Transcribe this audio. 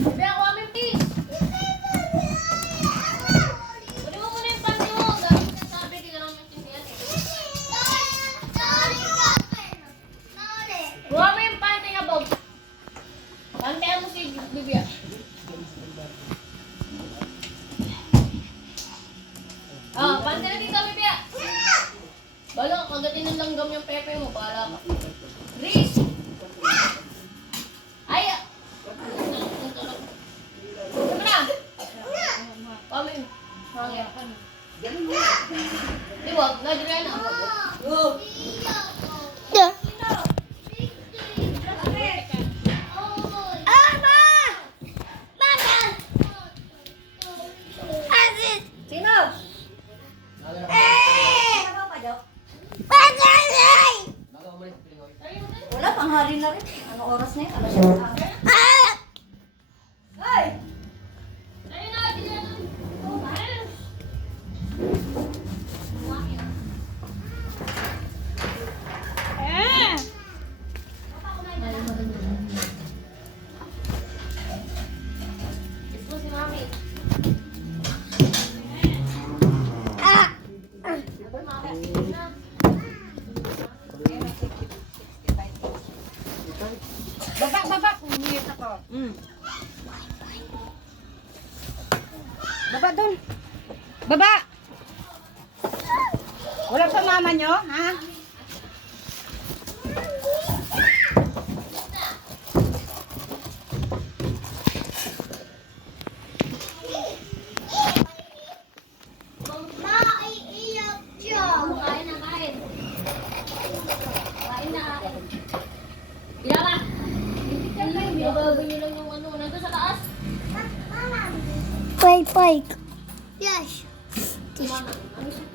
Sabi ako kami, please. Kunin mo muna yung panty mo. Dami ko sabi, di ka naman maintindihan eh. Kuha mo yung panty nga, Bob. Pantayan mo si Bibia. Panty na dito, Bibia. Bala, kagatin ng langgam yung pepe mo. Bahala ka. Chris! Ay! Sabi na! Pami. Hangin. Di ba? Nadriyan na. Oh! Sino? Wala, panghari na rin. Ano oras na yun? Alas 7 na. Ay! Ayun na, tignan na. Kiss mo si Mami. Baba, pumiyot ako. Baba dun. Baba! Wala sa mama nyo, ha? Kain na, kain. Kain na, kain. Bila ka? Binabagay niyo lang yung ano. Nandun sa taas. Bike. Yes. Mama. Ano siya?